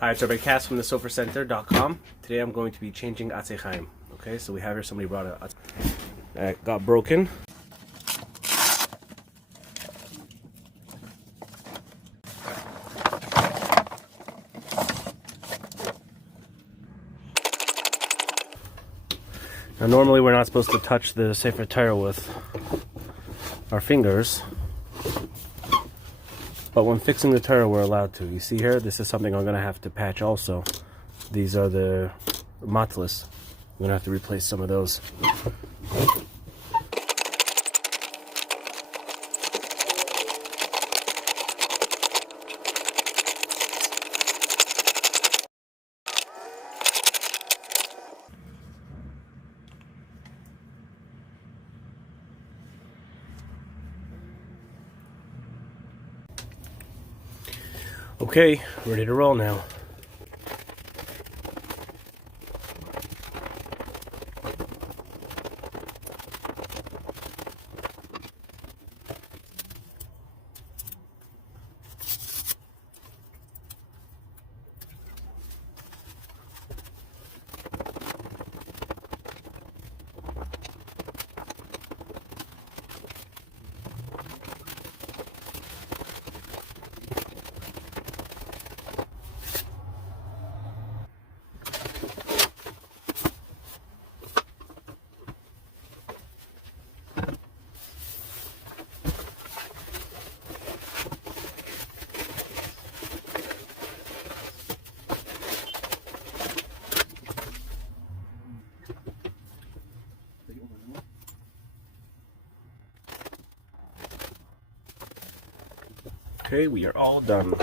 Hi, it's Rabbi Cass from the SoferCenter.com. Today I'm going to be changing Eitz Chaim. Okay, so we have here somebody brought a that got broken. Now normally we're not supposed to touch the Sefer Torah with our fingers, but when fixing the Torah we're allowed to. You see here, this is something I'm going to have to patch also. These are the matlas. I'm going to have to replace some of those. Okay, ready to roll now. Okay, we are all done.